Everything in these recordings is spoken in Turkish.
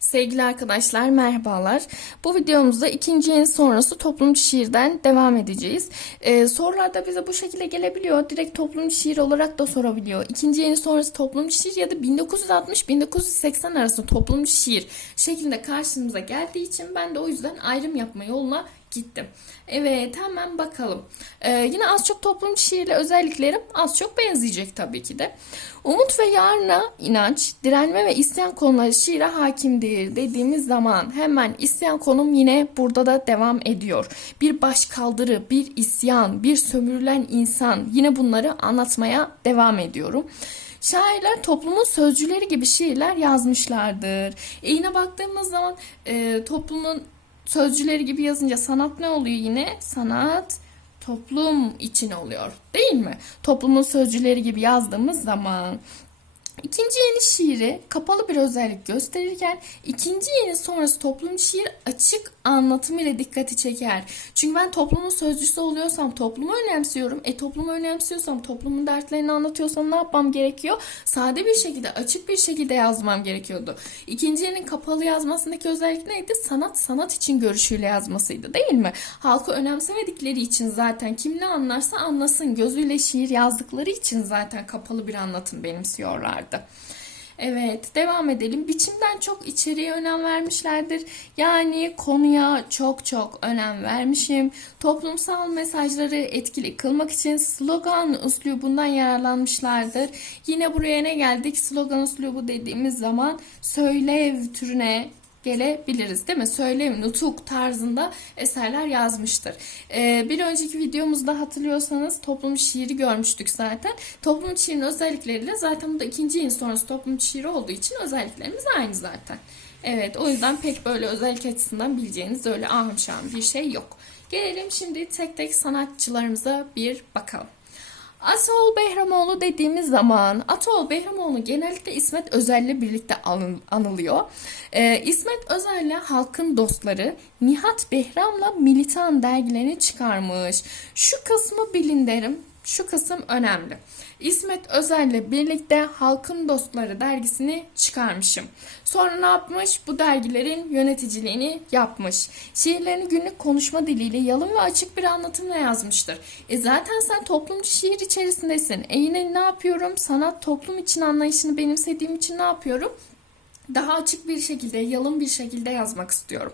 Sevgili arkadaşlar merhabalar. Bu videomuzda ikinci yeni sonrası toplumcu şiirden devam edeceğiz. Ee, sorularda bize bu şekilde gelebiliyor. Direkt toplumcu şiir olarak da sorabiliyor. İkinci yeni sonrası toplumcu şiir ya da 1960-1980 arası toplumcu şiir şeklinde karşımıza geldiği için ben de o yüzden ayrım yapma yoluna gittim. Evet hemen bakalım. Ee, yine az çok toplumcu şiirle özelliklerim az çok benzeyecek tabii ki de. Umut ve yarına inanç, direnme ve isyan konuları şiire hakimdir dediğimiz zaman hemen isyan konum yine burada da devam ediyor. Bir başkaldırı, bir isyan, bir sömürülen insan yine bunları anlatmaya devam ediyorum. Şairler toplumun sözcüleri gibi şiirler yazmışlardır. E yine baktığımız zaman e, toplumun sözcüleri gibi yazınca sanat ne oluyor yine? Sanat toplum için oluyor değil mi? Toplumun sözcüleri gibi yazdığımız zaman İkinci yeni şiiri kapalı bir özellik gösterirken ikinci yeni sonrası toplum şiir açık anlatımıyla dikkati çeker. Çünkü ben toplumun sözcüsü oluyorsam toplumu önemsiyorum. E toplumu önemsiyorsam toplumun dertlerini anlatıyorsam ne yapmam gerekiyor? Sade bir şekilde açık bir şekilde yazmam gerekiyordu. İkinci yenin kapalı yazmasındaki özellik neydi? Sanat sanat için görüşüyle yazmasıydı değil mi? Halkı önemsemedikleri için zaten kim ne anlarsa anlasın gözüyle şiir yazdıkları için zaten kapalı bir anlatım benimsiyorlardı. Evet, devam edelim. Biçimden çok içeriğe önem vermişlerdir. Yani konuya çok çok önem vermişim. Toplumsal mesajları etkili kılmak için slogan üslubundan yararlanmışlardır. Yine buraya ne geldik? Slogan üslubu dediğimiz zaman söylev türüne gelebiliriz değil mi? Söylem, nutuk tarzında eserler yazmıştır. Ee, bir önceki videomuzda hatırlıyorsanız toplum şiiri görmüştük zaten. Toplum şiirinin özellikleriyle zaten bu da ikinci yıl sonrası toplum şiiri olduğu için özelliklerimiz aynı zaten. Evet o yüzden pek böyle özellik açısından bileceğiniz öyle ahım bir şey yok. Gelelim şimdi tek tek sanatçılarımıza bir bakalım. Atol Behramoğlu dediğimiz zaman Atol Behramoğlu genellikle İsmet Özel'le birlikte anıl- anılıyor. Ee, İsmet Özel'le halkın dostları Nihat Behram'la Militan dergilerini çıkarmış. Şu kısmı bilin derim. Şu kısım önemli. İsmet Özel'le birlikte Halkın Dostları dergisini çıkarmışım. Sonra ne yapmış? Bu dergilerin yöneticiliğini yapmış. Şiirlerini günlük konuşma diliyle yalın ve açık bir anlatımla yazmıştır. E zaten sen toplumcu şiir içerisindesin. E yine ne yapıyorum? Sanat toplum için anlayışını benimsediğim için ne yapıyorum? Daha açık bir şekilde, yalın bir şekilde yazmak istiyorum.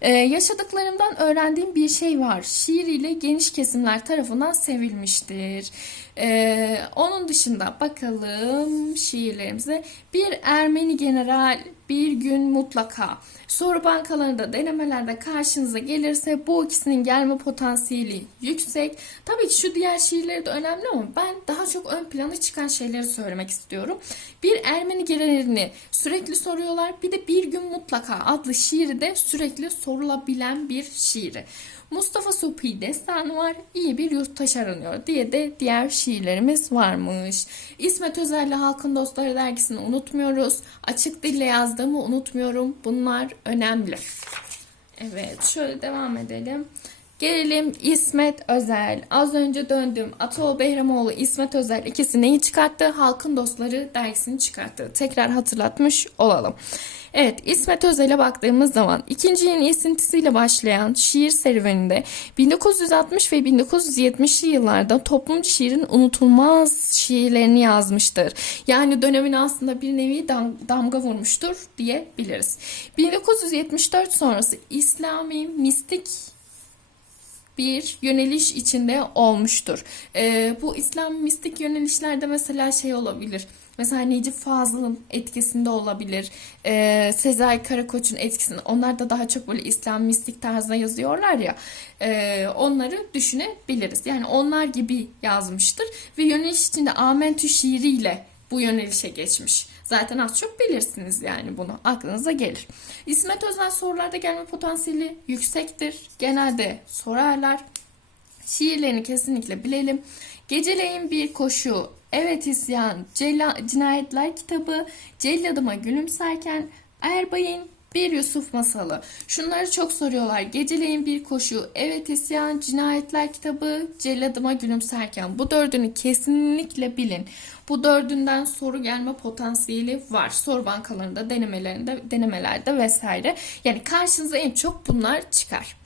Ee, yaşadıklarımdan öğrendiğim bir şey var. Şiir ile geniş kesimler tarafından sevilmiştir. Ee, onun dışında bakalım şiirlerimize. Bir Ermeni general bir gün mutlaka. Soru bankalarında denemelerde karşınıza gelirse bu ikisinin gelme potansiyeli yüksek. Tabii ki şu diğer şiirleri de önemli ama ben daha çok ön plana çıkan şeyleri söylemek istiyorum. Bir Ermeni generalini sürekli soruyorlar. Bir de Bir Gün Mutlaka adlı şiiri de sürekli sorulabilen bir şiiri. Mustafa Supi destanı var. İyi bir yurttaş aranıyor diye de diğer şiirlerimiz varmış. İsmet Özel'le Halkın Dostları dergisini unutmuyoruz. Açık dille yazdığımı unutmuyorum. Bunlar önemli. Evet şöyle devam edelim. Gelelim İsmet Özel. Az önce döndüm. Atol Behramoğlu, İsmet Özel ikisi neyi çıkarttı? Halkın Dostları dergisini çıkarttı. Tekrar hatırlatmış olalım. Evet İsmet Özel'e baktığımız zaman ikinci yeni esintisiyle başlayan şiir serüveninde 1960 ve 1970'li yıllarda toplumcu şiirin unutulmaz şiirlerini yazmıştır. Yani dönemine aslında bir nevi dam- damga vurmuştur diyebiliriz. 1974 sonrası İslami mistik bir yöneliş içinde olmuştur. Ee, bu İslam mistik yönelişlerde mesela şey olabilir. Mesela Necip Fazıl'ın etkisinde olabilir. Ee, Sezai Karakoç'un etkisinde. Onlar da daha çok böyle İslam mistik tarzda yazıyorlar ya. Ee, onları düşünebiliriz. Yani onlar gibi yazmıştır. Ve yöneliş içinde Amentü şiiriyle bu yönelişe geçmiş. Zaten az çok bilirsiniz yani bunu. Aklınıza gelir. İsmet Özel sorularda gelme potansiyeli yüksektir. Genelde sorarlar. Şiirlerini kesinlikle bilelim. Geceleyin bir koşu, Evet isyan, Cella- Cinayetler kitabı, Celladıma gülümserken, Erbay'ın Bir Yusuf Masalı. Şunları çok soruyorlar. Geceleyin bir koşu, Evet İsyan, Cinayetler kitabı, Celladıma gülümserken. Bu dördünü kesinlikle bilin. Bu dördünden soru gelme potansiyeli var. Soru bankalarında, denemelerinde, denemelerde vesaire. Yani karşınıza en çok bunlar çıkar.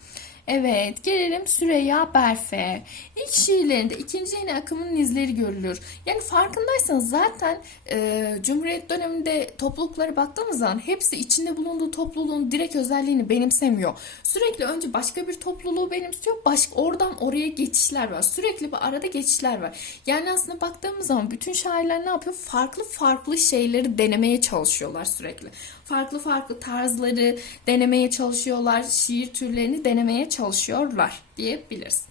Evet, gelelim Süreyya Berfe. İlk şiirlerinde ikinci yeni akımın izleri görülür. Yani farkındaysanız zaten e, Cumhuriyet döneminde topluluklara baktığımız zaman hepsi içinde bulunduğu topluluğun direkt özelliğini benimsemiyor. Sürekli önce başka bir topluluğu benimsiyor, başka oradan oraya geçişler var. Sürekli bir arada geçişler var. Yani aslında baktığımız zaman bütün şairler ne yapıyor? Farklı farklı şeyleri denemeye çalışıyorlar sürekli. Farklı farklı tarzları denemeye çalışıyorlar, şiir türlerini denemeye çalışıyorlar diyebiliriz.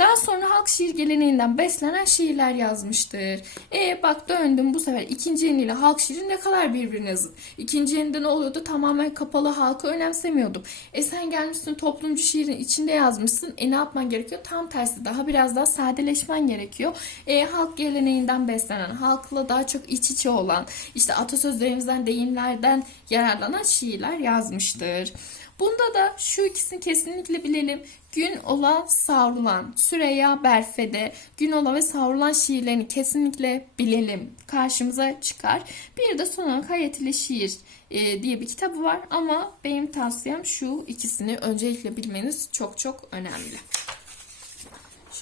Daha sonra halk şiir geleneğinden beslenen şiirler yazmıştır. E bak döndüm bu sefer ikinci yeniyle halk şiiri ne kadar birbirine zıt. İkinci yenide ne oluyordu? Tamamen kapalı halkı önemsemiyordum. E sen gelmişsin toplumcu şiirin içinde yazmışsın. E ne yapman gerekiyor? Tam tersi daha biraz daha sadeleşmen gerekiyor. E halk geleneğinden beslenen, halkla daha çok iç içe olan, işte atasözlerimizden, deyimlerden yararlanan şiirler yazmıştır. Bunda da şu ikisini kesinlikle bilelim. Gün ola savrulan Süreyya Berfe'de gün ola ve savrulan şiirlerini kesinlikle bilelim. Karşımıza çıkar. Bir de olarak Hayat ile Şiir e, diye bir kitabı var ama benim tavsiyem şu ikisini öncelikle bilmeniz çok çok önemli.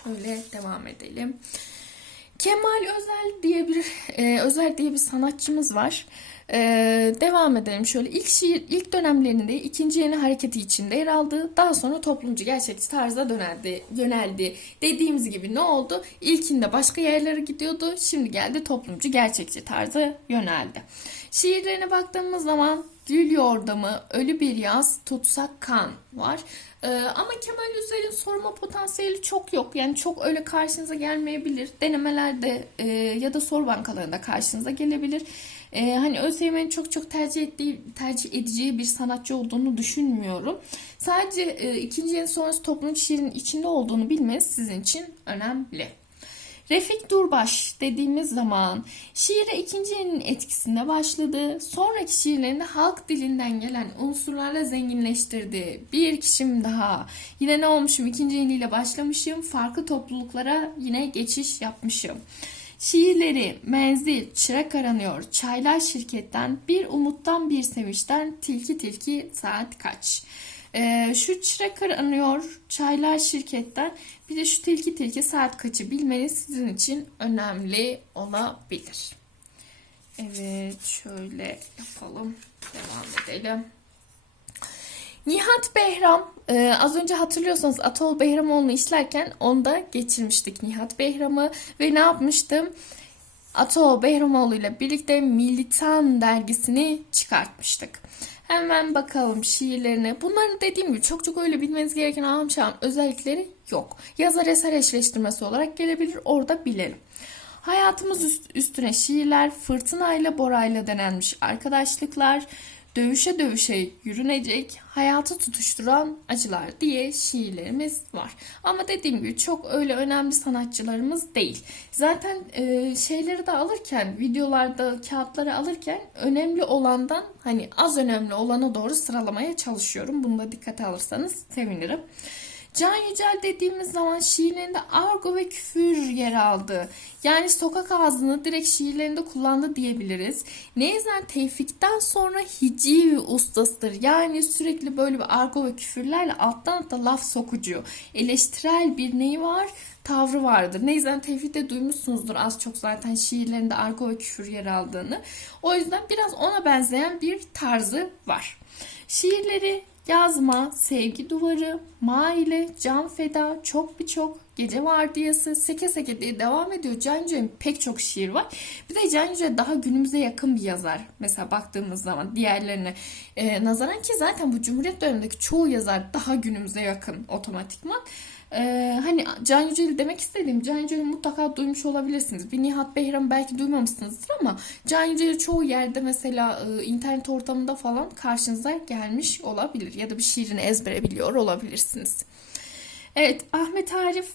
Şöyle devam edelim. Kemal Özel diye bir e, Özel diye bir sanatçımız var. E, devam edelim şöyle ilk şiir ilk dönemlerinde ikinci yeni hareketi içinde yer aldı. Daha sonra toplumcu gerçekçi tarza dönerdi, yöneldi. Dediğimiz gibi ne oldu? İlkinde başka yerlere gidiyordu. Şimdi geldi toplumcu gerçekçi tarza yöneldi. Şiirlerine baktığımız zaman Gül Yordamı, Ölü Bir Yaz, Tutsak Kan var. Ee, ama Kemal Üzer'in sorma potansiyeli çok yok. Yani çok öyle karşınıza gelmeyebilir. Denemelerde e, ya da soru bankalarında karşınıza gelebilir. E, hani ÖSYM'nin çok çok tercih ettiği, tercih edeceği bir sanatçı olduğunu düşünmüyorum. Sadece e, ikinci yeni sonrası toplumcu şiirin içinde olduğunu bilmeniz sizin için önemli. Refik Durbaş dediğimiz zaman şiire ikinci yeninin etkisinde başladı. Sonraki şiirlerini halk dilinden gelen unsurlarla zenginleştirdi. Bir kişim daha. Yine ne olmuşum? İkinci yeniyle başlamışım. Farklı topluluklara yine geçiş yapmışım. Şiirleri Menzil, Çırak Aranıyor, Çaylar Şirketten, Bir Umuttan Bir Sevinçten, Tilki Tilki Saat Kaç. Ee, şu çırak aranıyor çaylar şirketten bir de şu tilki tilki saat kaçı bilmeniz sizin için önemli olabilir. Evet şöyle yapalım devam edelim. Nihat Behram e, az önce hatırlıyorsanız Atol Behramoğlu'nu işlerken onda geçirmiştik Nihat Behram'ı ve ne yapmıştım? Atol Behramoğlu ile birlikte Militan dergisini çıkartmıştık. Hemen bakalım şiirlerine. Bunların dediğim gibi çok çok öyle bilmeniz gereken ahım özellikleri yok. Yazar eser eşleştirmesi olarak gelebilir. Orada bilelim. Hayatımız üst, üstüne şiirler, fırtınayla borayla denenmiş arkadaşlıklar, dövüşe dövüşe yürünecek, hayatı tutuşturan acılar diye şiirlerimiz var. Ama dediğim gibi çok öyle önemli sanatçılarımız değil. Zaten e, şeyleri de alırken, videolarda kağıtları alırken önemli olandan hani az önemli olana doğru sıralamaya çalışıyorum. Bunu da dikkate alırsanız sevinirim. Can Yücel dediğimiz zaman şiirlerinde argo ve küfür yer aldı. Yani sokak ağzını direkt şiirlerinde kullandı diyebiliriz. Neyzen Tevfik'ten sonra hiciv ustasıdır. Yani sürekli böyle bir argo ve küfürlerle alttan da laf sokucu. Eleştirel bir neyi var? tavrı vardır. Neyzen Tevfik'te duymuşsunuzdur az çok zaten şiirlerinde argo ve küfür yer aldığını. O yüzden biraz ona benzeyen bir tarzı var. Şiirleri Yazma, Sevgi Duvarı, Maile, Can Feda, Çok Birçok, Gece Vardiyası, Seke Seke diye devam ediyor. Can Yücel'in pek çok şiir var. Bir de Can Yücel daha günümüze yakın bir yazar. Mesela baktığımız zaman diğerlerine e, nazaran ki zaten bu Cumhuriyet dönemindeki çoğu yazar daha günümüze yakın otomatikman. Ee, hani Can Yücel'i demek istediğim Can Yücel'i mutlaka duymuş olabilirsiniz. Bir Nihat Behram belki duymamışsınızdır ama Can Yücel'i çoğu yerde mesela e, internet ortamında falan karşınıza gelmiş olabilir. Ya da bir şiirini ezbere biliyor olabilirsiniz. Evet Ahmet Arif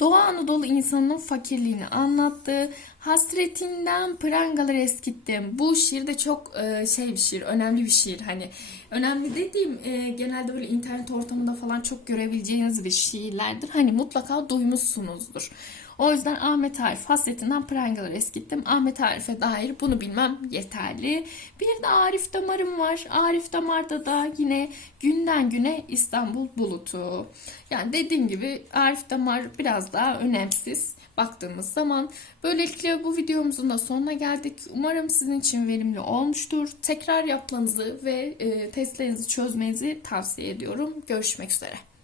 Doğu Anadolu insanının fakirliğini anlattı. Hasretinden prangalar eskittim. Bu şiir de çok e, şey bir şiir, önemli bir şiir. Hani önemli dediğim e, genelde böyle internet ortamında falan çok görebileceğiniz bir şiirlerdir. Hani mutlaka duymuşsunuzdur. O yüzden Ahmet Arif hasretinden prangalar eskittim. Ahmet Arif'e dair bunu bilmem yeterli. Bir de Arif Damar'ım var. Arif Damar'da da yine günden güne İstanbul bulutu. Yani dediğim gibi Arif Damar biraz daha önemsiz baktığımız zaman. Böylelikle bu videomuzun da sonuna geldik. Umarım sizin için verimli olmuştur. Tekrar yapmanızı ve e, testlerinizi çözmenizi tavsiye ediyorum. Görüşmek üzere.